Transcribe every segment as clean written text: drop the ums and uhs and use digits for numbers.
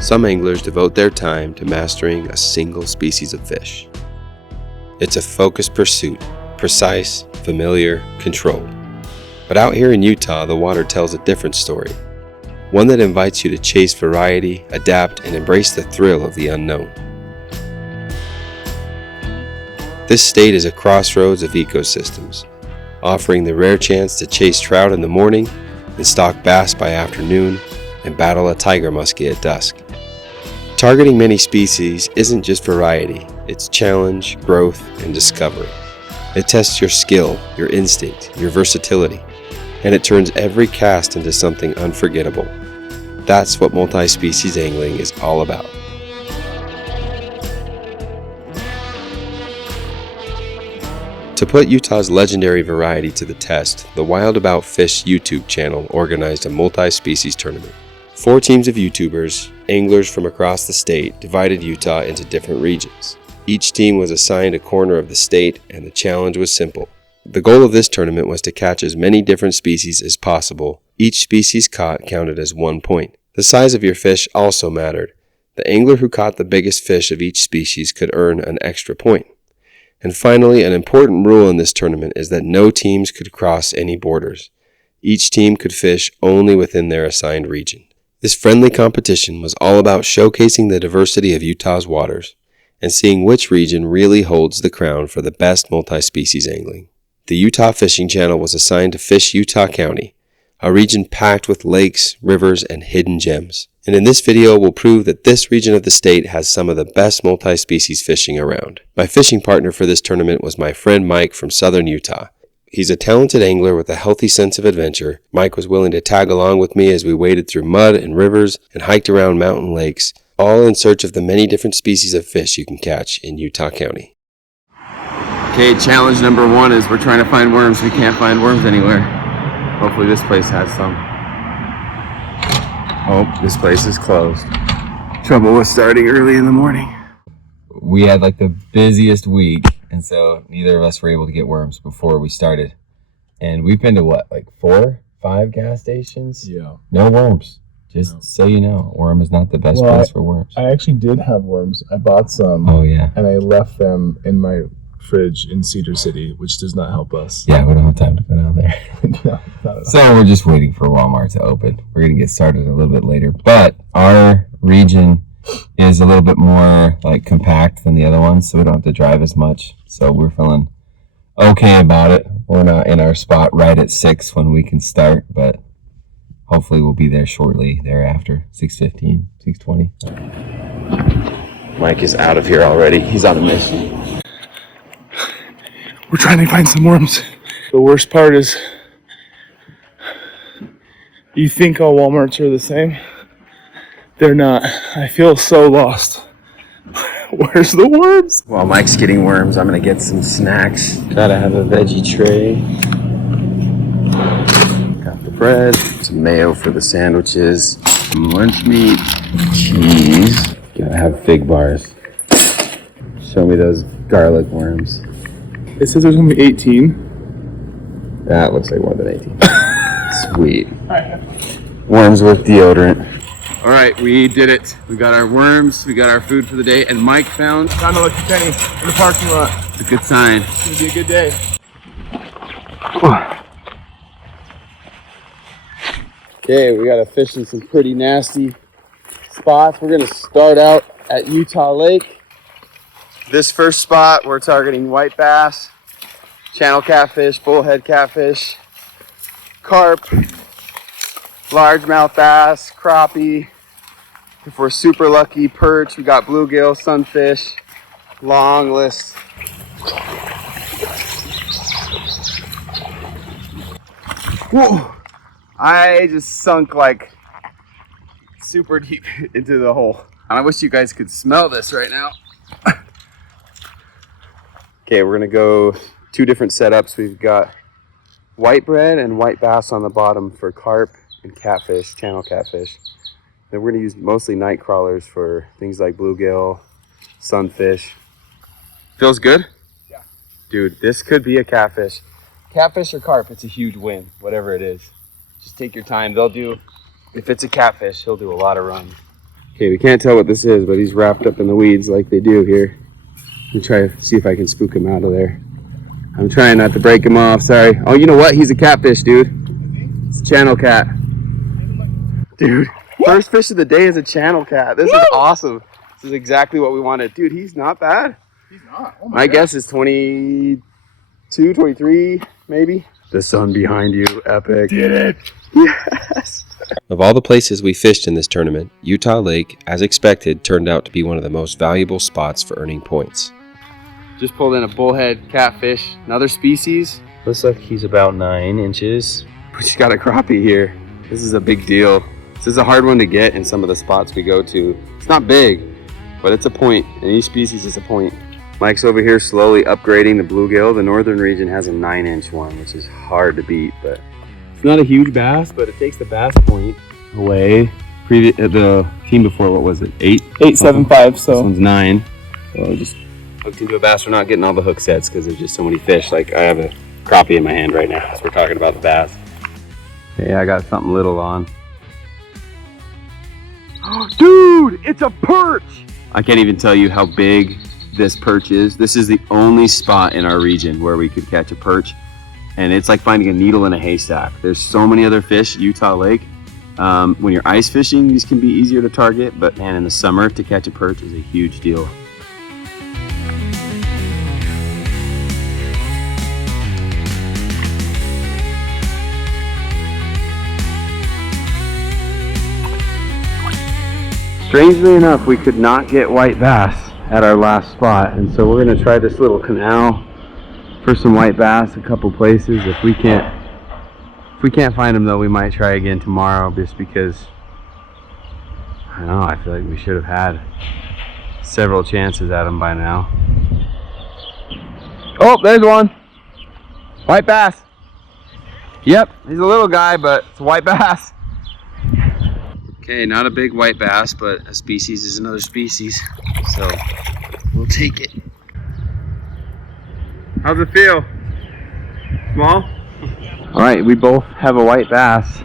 Some anglers devote their time to mastering a single species of fish. It's a focused pursuit, precise, familiar, controlled. But out here in Utah, the water tells a different story. One that invites you to chase variety, adapt, and embrace the thrill of the unknown. This state is a crossroads of ecosystems, offering the rare chance to chase trout in the morning and stalk bass by afternoon and battle a tiger muskie at dusk. Targeting many species isn't just variety, it's challenge, growth, and discovery. It tests your skill, your instinct, your versatility, and it turns every cast into something unforgettable. That's what multi-species angling is all about. To put Utah's legendary variety to the test, the Wild About Fish YouTube channel organized a multi-species tournament. 4 teams of YouTubers, anglers from across the state, divided Utah into different regions. Each team was assigned a corner of the state, and the challenge was simple. The goal of this tournament was to catch as many different species as possible. Each species caught counted as 1 point. The size of your fish also mattered. The angler who caught the biggest fish of each species could earn an extra point. And finally, an important rule in this tournament is that no teams could cross any borders. Each team could fish only within their assigned region. This friendly competition was all about showcasing the diversity of Utah's waters and seeing which region really holds the crown for the best multi-species angling. The Utah Fishing Channel was assigned to fish Utah County, a region packed with lakes, rivers, and hidden gems. And in this video, we'll prove that this region of the state has some of the best multi-species fishing around. My fishing partner for this tournament was my friend Mike from southern Utah. He's a talented angler with a healthy sense of adventure. Mike was willing to tag along with me as we waded through mud and rivers and hiked around mountain lakes, all in search of the many different species of fish you can catch in Utah County. Okay, challenge number 1 is we're trying to find worms. We can't find worms anywhere. Hopefully this place has some. Oh, this place is closed. Trouble was starting early in the morning. We had like the busiest week, and so neither of us were able to get worms before we started. And we've been to what, like 4, 5 gas stations? Yeah. No worms. Just so you know, worm is not the best place for worms. I actually did have worms. I bought some. Oh, yeah. And I left them in my fridge in Cedar City, which does not help us. Yeah, we don't have time to go down there. No, not at all. So we're just waiting for Walmart to open. We're going to get started a little bit later. But our region is a little bit more like compact than the other ones, so we don't have to drive as much. So we're feeling okay about it. We're not in our spot right at 6 when we can start, but hopefully we'll be there shortly thereafter, 6:15, 6:20. Mike is out of here already. He's on a mission. We're trying to find some worms. The worst part is you think all Walmarts are the same. They're not. I feel so lost. Where's the worms? While Mike's getting worms, I'm gonna get some snacks. Gotta have a veggie tray. Got the bread, some mayo for the sandwiches, some lunch meat, cheese. Gotta have fig bars. Show me those garlic worms. It says there's gonna be 18. That looks like more than 18. Sweet. Worms with deodorant. All right, we did it. We got our worms, we got our food for the day, and Mike found Found a lucky penny in the parking lot. a good sign. It's gonna be a good day. Okay, we gotta fish in some pretty nasty spots. We're gonna start out at Utah Lake. This first spot, we're targeting white bass, channel catfish, bullhead catfish, carp, largemouth bass, crappie. If we're super lucky, perch. We got bluegill, sunfish, long list. Whoa! I just sunk like super deep into the hole. I wish you guys could smell this right now. Okay, we're gonna go 2 different setups. We've got white bread and white bass on the bottom for carp and catfish, channel catfish. Then we're gonna use mostly night crawlers for things like bluegill, sunfish. Feels good? Yeah. Dude, this could be a catfish. Catfish or carp, it's a huge win, whatever it is. Just take your time. They'll do, if it's a catfish, he'll do a lot of runs. Okay, we can't tell what this is, but he's wrapped up in the weeds like they do here. I'm try to see if I can spook him out of there. I'm trying not to break him off, sorry. Oh, you know what? He's a catfish, dude. It's a channel cat. Dude, first fish of the day is a channel cat. This is awesome. This is exactly what we wanted. Dude, he's not bad. He's not. Oh my guess is 22, 23, maybe. The sun behind you, epic. Did it! Yes! Of all the places we fished in this tournament, Utah Lake, as expected, turned out to be one of the most valuable spots for earning points. Just pulled in a bullhead catfish, another species. Looks like he's about 9 inches. We just got a crappie here. This is a big deal. This is a hard one to get in some of the spots we go to. It's not big, but it's a point, and each species is a point. Mike's over here slowly upgrading the bluegill. The northern region has a 9-inch one, which is hard to beat, but it's not a huge bass, but it takes the bass point away. The team before, what was it, 8? 8.75, so. This one's 9. So I just hooked into a bass. We're not getting all the hook sets because there's just so many fish. Like, I have a crappie in my hand right now, so we're talking about the bass. Okay, I got something little on. Dude, it's a perch! I can't even tell you how big this perch is. This is the only spot in our region where we could catch a perch, and it's like finding a needle in a haystack. There's so many other fish at Utah Lake. When you're ice fishing, these can be easier to target, but man, in the summer to catch a perch is a huge deal. Strangely enough, we could not get white bass at our last spot, and so we're gonna try this little canal for some white bass a couple places. If we can't find them though, we might try again tomorrow, just because I don't know, I feel like we should have had several chances at them by now. Oh, there's one. White bass. Yep, he's a little guy, but it's a white bass. Okay, not a big white bass, but a species is another species, so we'll take it. How's it feel? Small? All right, we both have a white bass.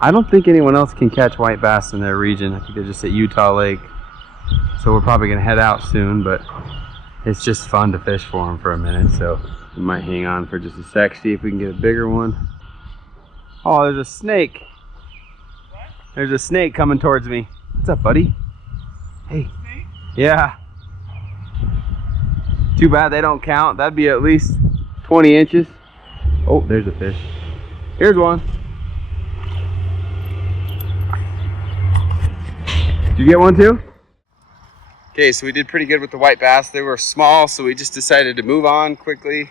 I don't think anyone else can catch white bass in their region. I think they're just at Utah Lake, so we're probably gonna head out soon, but it's just fun to fish for them for a minute, so we might hang on for just a sec, see if we can get a bigger one. Oh, there's a snake. There's a snake coming towards me. What's up, buddy? Hey. Snake? Yeah. Too bad they don't count. That'd be at least 20 inches. Oh, there's a fish. Here's one. Did you get one too? Okay, so we did pretty good with the white bass. They were small, so we just decided to move on quickly.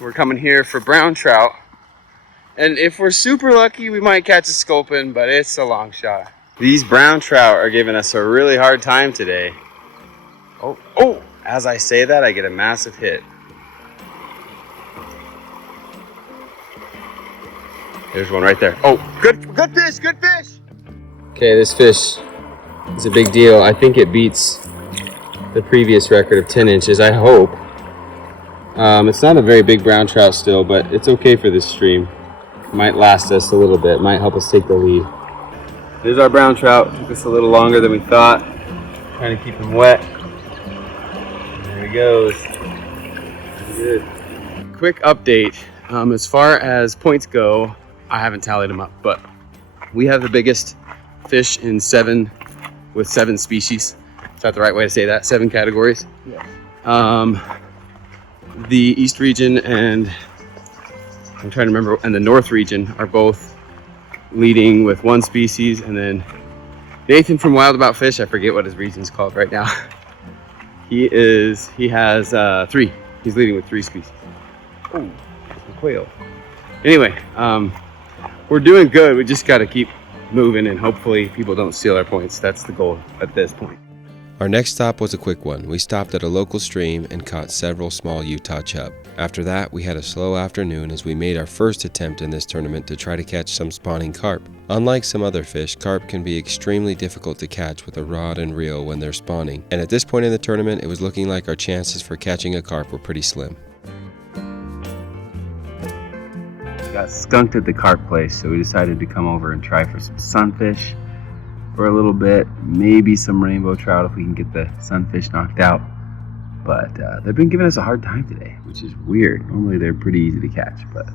We're coming here for brown trout. And if we're super lucky, we might catch a sculpin, but it's a long shot. These brown trout are giving us a really hard time today. Oh, as I say that, I get a massive hit. There's one right there. Oh, good fish, good fish! Okay, this fish is a big deal. I think it beats the previous record of 10 inches, I hope. It's not a very big brown trout still, but it's okay for this stream. Might last us a little bit, might help us take the lead. There's our brown trout. Took us a little longer than we thought. Trying to keep him wet. There he goes. Good. Quick update. As far as points go, I haven't tallied them up, but we have the biggest fish in 7 with 7 species. Is that the right way to say that? 7 categories? Yes. The East region and I'm trying to remember, and the North region are both leading with 1 species, and then Nathan from Wild About Fish, I forget what his region's called right now. He has 3. He's leading with 3 species. Oh, some quail. Anyway, we're doing good. We just got to keep moving, and hopefully people don't steal our points. That's the goal at this point. Our next stop was a quick one. We stopped at a local stream and caught several small Utah chub. After that, we had a slow afternoon as we made our first attempt in this tournament to try to catch some spawning carp. Unlike some other fish, carp can be extremely difficult to catch with a rod and reel when they're spawning, and at this point in the tournament, it was looking like our chances for catching a carp were pretty slim. We got skunked at the carp place, so we decided to come over and try for some sunfish. for a little bit. Maybe some rainbow trout if we can get the sunfish knocked out. But they've been giving us a hard time today, which is weird. Normally they're pretty easy to catch, but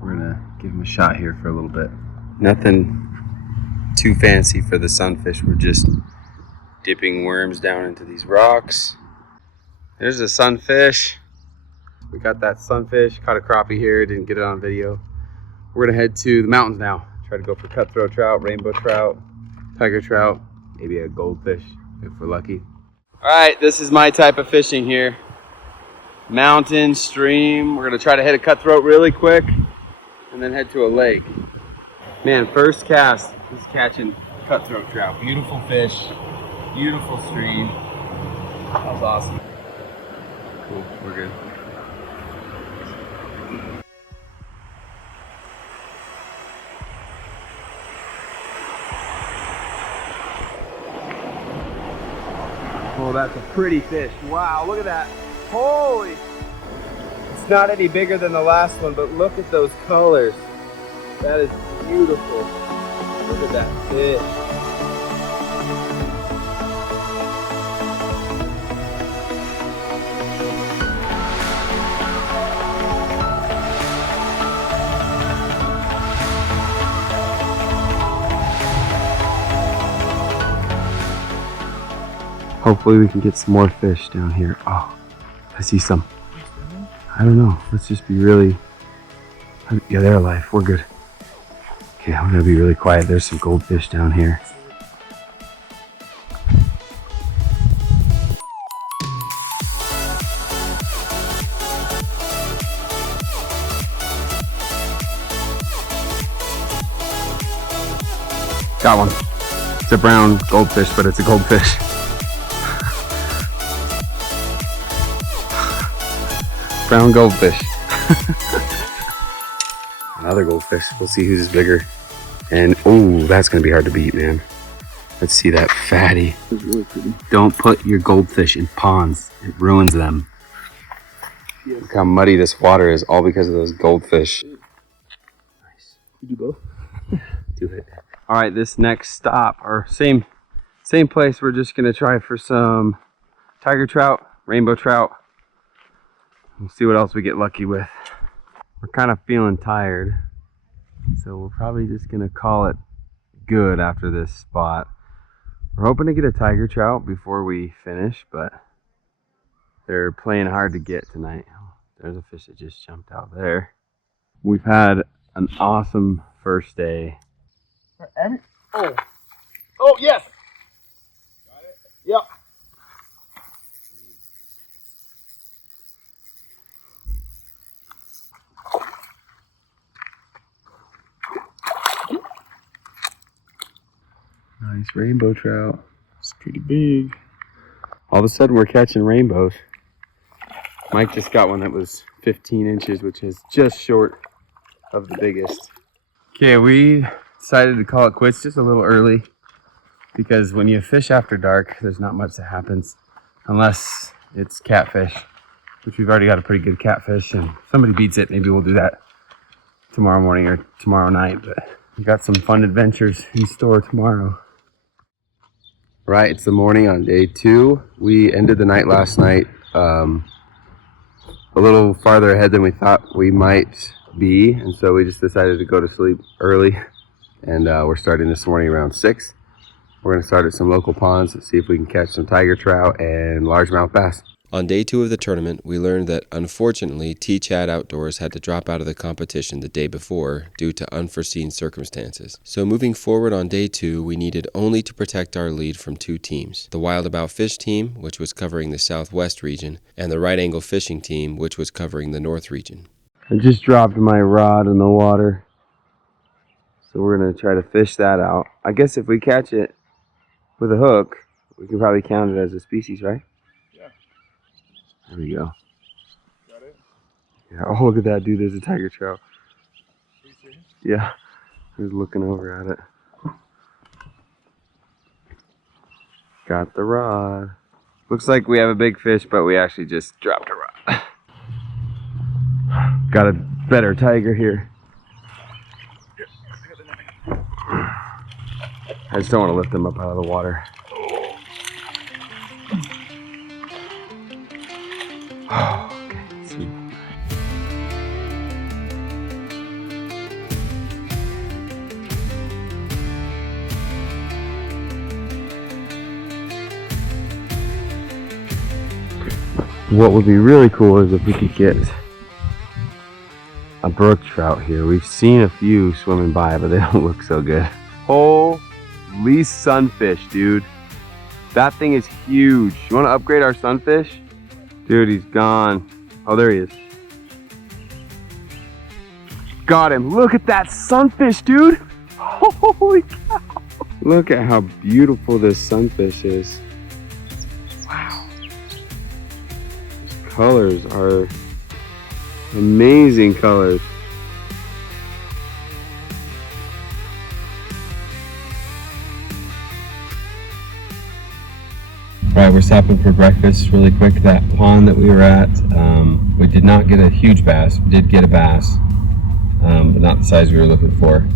we're gonna give them a shot here for a little bit. Nothing too fancy for the sunfish. We're just dipping worms down into these rocks. There's a sunfish. We got that sunfish, caught a crappie here, didn't get it on video. We're gonna head to the mountains now. Try to go for cutthroat trout, rainbow trout, tiger trout, maybe a goldfish if we're lucky. All right, this is my type of fishing here. Mountain, stream. We're gonna try to hit a cutthroat really quick and then head to a lake. Man, first cast is catching cutthroat trout. Beautiful fish, beautiful stream. That was awesome. Cool, we're good. Oh, that's a pretty fish. Wow, look at that. Holy! It's not any bigger than the last one, but look at those colors. That is beautiful. Look at that fish. Hopefully we can get some more fish down here. Oh, I see some. I don't know. Let's just be really... Yeah, they're alive. We're good. Okay, we're gonna be really quiet. There's some goldfish down here. Got one. It's a brown goldfish, but it's a goldfish. Brown goldfish. Another goldfish. We'll see who's bigger. And oh, that's gonna be hard to beat, man. Let's see that fatty. It's really pretty. Don't put your goldfish in ponds. It ruins them. Yes. Look how muddy this water is, all because of those goldfish. Nice. You do both? Do it. All right, this next stop, or same place, we're just gonna try for some tiger trout, rainbow trout. We'll see what else we get lucky with. We're kind of feeling tired, so we're probably just gonna call it good after this spot. We're hoping to get a tiger trout before we finish, but they're playing hard to get tonight. There's a fish that just jumped out there. We've had an awesome first day. Oh, yes. Got it? Yep. Nice rainbow trout. It's pretty big. All of a sudden we're catching rainbows. Mike just got one that was 15 inches, which is just short of the biggest. Okay, we decided to call it quits just a little early because when you fish after dark, there's not much that happens unless it's catfish, which we've already got a pretty good catfish, and if somebody beats it, maybe we'll do that tomorrow morning or tomorrow night, but we got some fun adventures in store tomorrow. Right, it's the morning on day 2. We ended the night last night a little farther ahead than we thought we might be, and so we just decided to go to sleep early, and we're starting this morning around 6. We're going to start at some local ponds and see if we can catch some tiger trout and largemouth bass. On day 2 of the tournament, we learned that unfortunately T-Chad Outdoors had to drop out of the competition the day before due to unforeseen circumstances. So moving forward on day 2, we needed only to protect our lead from 2 teams. The Wild About Fish team, which was covering the southwest region, and the Right Angle Fishing team, which was covering the north region. I just dropped my rod in the water, so we're going to try to fish that out. I guess if we catch it with a hook, we can probably count it as a species, right? There we go. Got it? Yeah. Oh, look at that, dude. There's a tiger trout. Yeah. I was looking over at it. Got the rod. Looks like we have a big fish, but we actually just dropped a rod. Got a better tiger here. I just don't want to lift them up out of the water. Okay, let's see. What would be really cool is if we could get a brook trout here. We've seen a few swimming by, but they don't look so good. Holy sunfish, dude. That thing is huge. You want to upgrade our sunfish? Dude, he's gone. Oh, there he is. Got him. Look at that sunfish, dude. Holy cow. Look at how beautiful this sunfish is. Wow. These colors are amazing colors. Right, we're stopping for breakfast really quick. That pond that we were at, we did not get a huge bass. We did get a bass, but not the size we were looking for.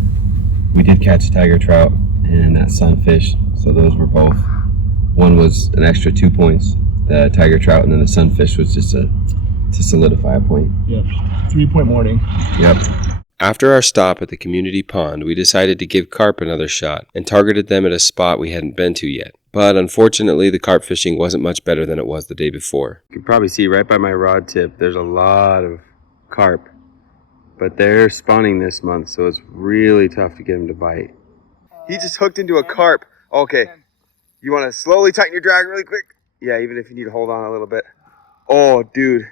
We did catch tiger trout and that sunfish, so those were both. One was an extra 2 points, the tiger trout, and then the sunfish was just to solidify a point. Yep, 3-point morning. Yep. After our stop at the community pond, we decided to give carp another shot and targeted them at a spot we hadn't been to yet. But unfortunately, the carp fishing wasn't much better than it was the day before. You can probably see right by my rod tip, there's a lot of carp. But they're spawning this month, so it's really tough to get them to bite. He just hooked into a carp. Okay, you want to slowly tighten your drag really quick? Yeah, even if you need to hold on a little bit. Oh, dude.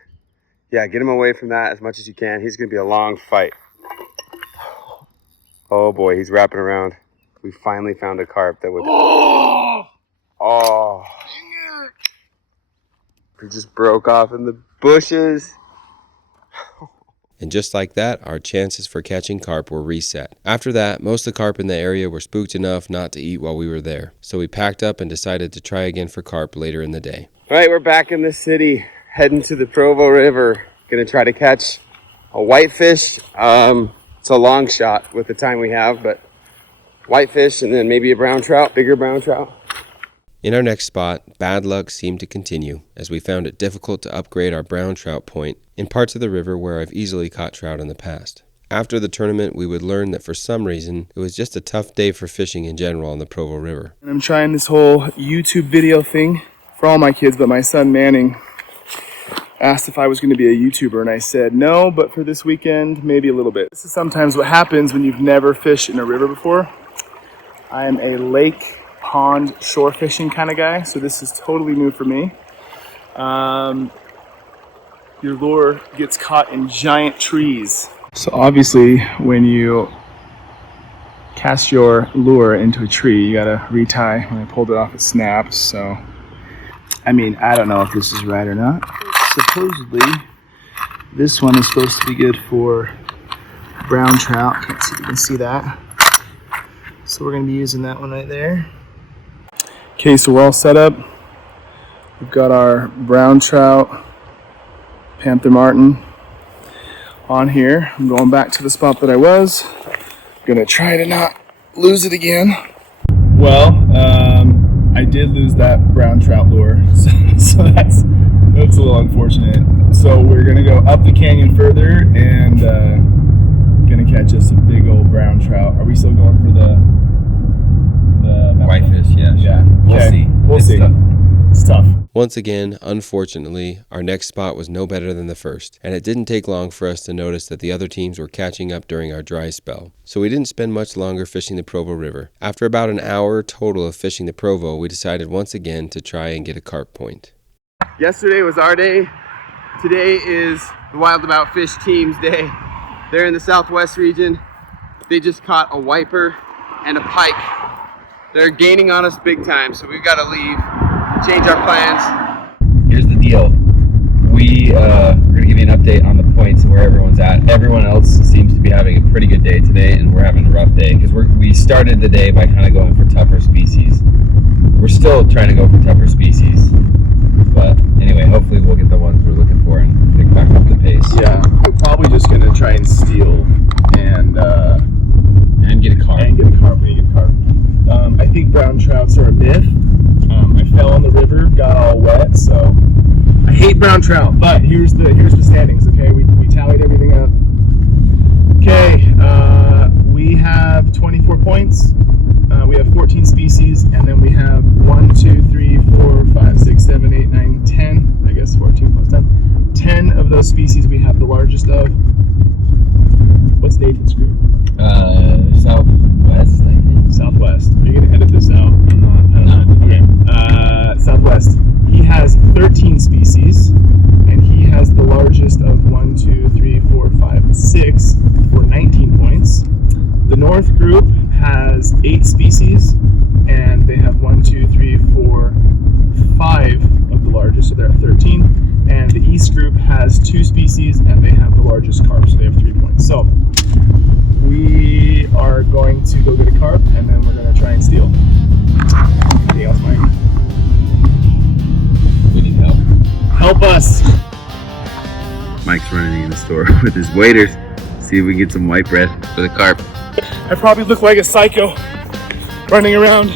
Yeah, get him away from that as much as you can. He's going to be a long fight. Oh boy, he's wrapping around. We finally found a carp that would... Oh, he just broke off in the bushes. And just like that, our chances for catching carp were reset. After that, most of the carp in the area were spooked enough not to eat while we were there. So we packed up and decided to try again for carp later in the day. All right, we're back in the city, heading to the Provo River. Gonna try to catch a whitefish. It's a long shot with the time we have, but whitefish and then maybe a brown trout, bigger brown trout. In our next spot, bad luck seemed to continue as we found it difficult to upgrade our brown trout point in parts of the river where I've easily caught trout in the past. After the tournament, we would learn that for some reason, it was just a tough day for fishing in general on the Provo River. And I'm trying this whole YouTube video thing for all my kids, but my son Manning asked if I was going to be a YouTuber, and I said no, but for this weekend, maybe a little bit. This is sometimes what happens when you've never fished in a river before. I am a lake, pond, shore fishing kind of guy, so this is totally new for me. Your lure gets caught in giant trees. So obviously, when you cast your lure into a tree, you gotta retie. When I pulled it off, it snapped, so... I mean, I don't know if this is right or not. Supposedly, this one is supposed to be good for brown trout. Can't see if you can see that. So we're gonna be using that one right there. Okay, so we're all set up. We've got our brown trout, Panther Martin on here. I'm going back to the spot that I was. Gonna try to not lose it again. Well, I did lose that brown trout lure, so that's a little unfortunate. So we're gonna go up the canyon further and gonna catch us a big old brown trout. Are we still going for the Whitefish, yeah. Sure. Yeah. We'll see. We'll see. It's tough. Once again, unfortunately, our next spot was no better than the first, and it didn't take long for us to notice that the other teams were catching up during our dry spell. So we didn't spend much longer fishing the Provo River. After about an hour total of fishing the Provo, we decided once again to try and get a carp point. Yesterday was our day. Today is the Wild About Fish team's day. They're in the southwest region. They just caught a wiper and a pike. They're gaining on us big time, so we've got to leave, change our plans. Here's the deal. We're going to give you an update on the points and where everyone's at. Everyone else seems to be having a pretty good day today, and we're having a rough day because we started the day by kind of going for tougher species. We're still trying to go for tougher species, but anyway, hopefully we'll get the ones we're looking for and pick back up the pace. Yeah, we're probably just gonna try and steal and And get a carp. And get a carp when you get a carp. I think brown trouts are a myth. I fell in the river, got all wet, so I hate brown trout. But here's the standings. Okay, we tallied everything up. Okay, we have 24 points. We have 14 species, and then we have 1, 2, 3, 4, 5, 6, 7, 8, 9, 10. I guess 14 plus 10. 10 of those species we have the largest of. What's Nathan's group? Southwest, I think. Southwest. Are you gonna edit this out? I'm not. I don't know. Okay. Southwest. He has 13 species, and he has the largest of 1, 2, 3, 4, 5, 6 for 19 points. The North group has 8 species, and they have 1, 2, 3, 4, 5 of the largest, so they're at 13. And the East group has 2 species, and they have the largest carp, so they have 3 points. So we are going to go get a carp, and then we're going to try and steal. Anything else, Mike? We need help. Help us! Mike's running in the store with his waders. See if we can get some white bread for the carp. I probably look like a psycho running around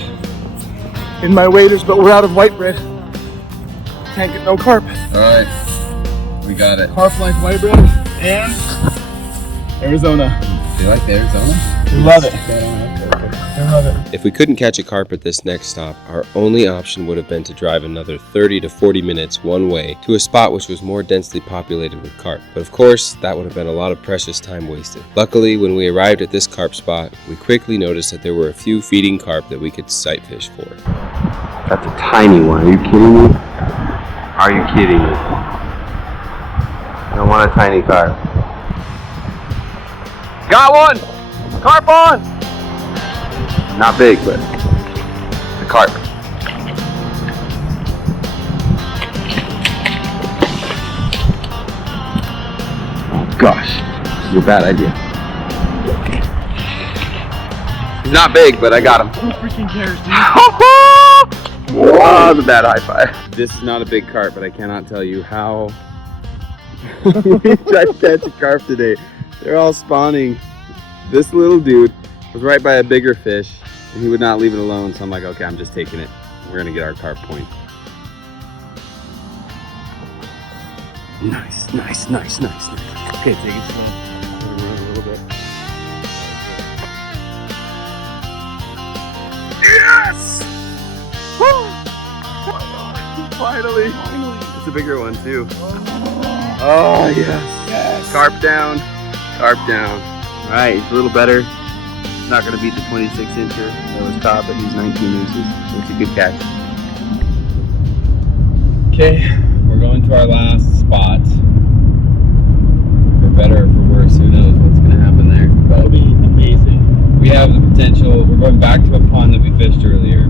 in my waders, but we're out of white bread. Can't get no carp. Alright, we got it. Carp like white bread and Arizona. Do you like the Arizona? We love it. I love it. If we couldn't catch a carp at this next stop, our only option would have been to drive another 30 to 40 minutes one way to a spot which was more densely populated with carp. But of course, that would have been a lot of precious time wasted. Luckily, when we arrived at this carp spot, we quickly noticed that there were a few feeding carp that we could sight fish for. That's a tiny one. Are you kidding me? Are you kidding me? I don't want a tiny carp. Got one! Carp on! Not big, but it's a carp. Oh gosh, this is a bad idea. He's not big, but I got him. Who freaking cares, dude? Oh, the bad high five. This is not a big carp, but I cannot tell you how we tried to catch a carp today. They're all spawning. This little dude was right by a bigger fish, and he would not leave it alone, so I'm like, okay, I'm just taking it. We're gonna get our carp point. Nice, nice, nice, nice, nice. Okay, take it slow. We're gonna run a little bit. Yes! Woo! Finally! It's a bigger one too. Oh yes! Yes! Carp down, carp down. All right, he's a little better. Not going to beat the 26-incher that was caught, but he's 19 inches. It's a good catch. Okay, we're going to our last spot. For better or for worse, who knows what's going to happen there. That'll be amazing. We have the potential, we're going back to a pond that we fished earlier.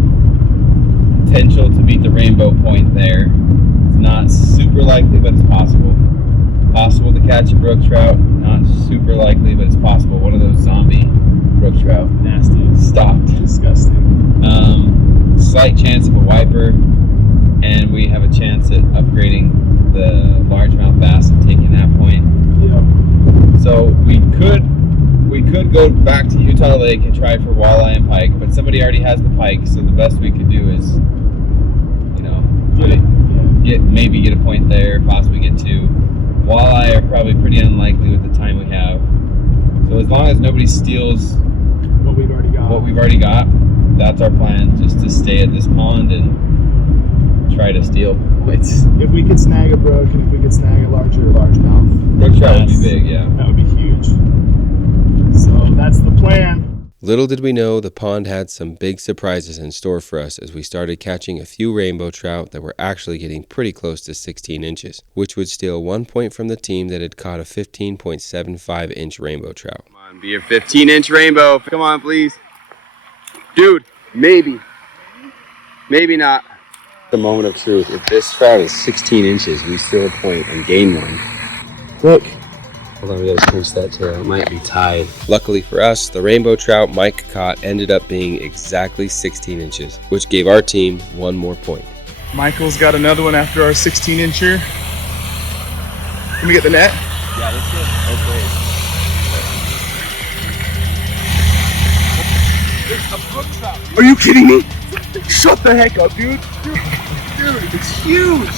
Potential to beat the rainbow point there. It's not super likely, but it's possible. Possible to catch a brook trout. Not super likely, but it's possible. One of those zombie brook trout. Nasty. Stopped. Disgusting. Slight chance of a wiper, and we have a chance at upgrading the largemouth bass and taking that point. Yep. So we could go back to Utah Lake and try for walleye and pike, but somebody already has the pike, so the best we could do is, maybe get a point there, possibly get 2. Walleye are probably pretty unlikely with the time we have. So as long as nobody steals what we've already got, that's our plan, just to stay at this pond and try to steal points. If we could snag a brook, and if we could snag a largemouth, Brook trout would be big, yeah. That would be huge. So that's the plan. Little did we know the pond had some big surprises in store for us as we started catching a few rainbow trout that were actually getting pretty close to 16 inches, which would steal 1 point from the team that had caught a 15.75-inch rainbow trout. Come on, be your 15-inch rainbow. Come on, please. Dude, maybe. Maybe not. The moment of truth. If this trout is 16 inches, we steal a point and gain 1. Look. Hold on, we gotta pinch that tail. It might be tied. Luckily for us, the rainbow trout Mike caught ended up being exactly 16 inches, which gave our team 1 more point. Michael's got another one after our 16-incher. Can we get the net? Yeah, that's it. Okay. A brook trout. Are you kidding me? Shut the heck up, dude. Dude, it's huge.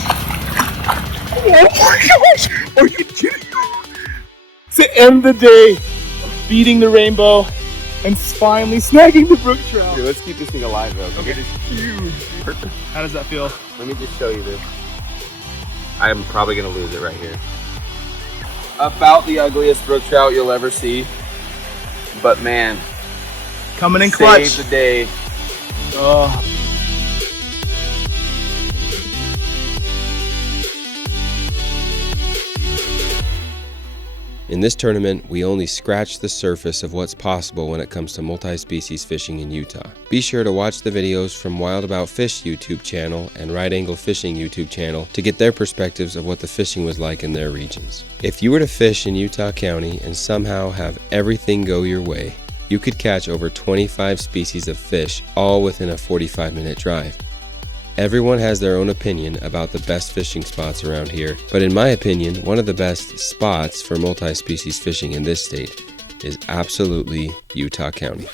Oh my gosh. Are you kidding me? To end the day, beating the rainbow and finally snagging the brook trout. Dude, let's keep this thing alive, though. Okay, it's huge. How does that feel? Let me just show you this. I'm probably gonna lose it right here. About the ugliest brook trout you'll ever see. But man, Coming in clutch. save the day. Oh. In this tournament, we only scratched the surface of what's possible when it comes to multi-species fishing in Utah. Be sure to watch the videos from Wild About Fish YouTube channel and Right Angle Fishing YouTube channel to get their perspectives of what the fishing was like in their regions. If you were to fish in Utah County and somehow have everything go your way, you could catch over 25 species of fish all within a 45-minute drive. Everyone has their own opinion about the best fishing spots around here, but in my opinion, one of the best spots for multi-species fishing in this state is absolutely Utah County.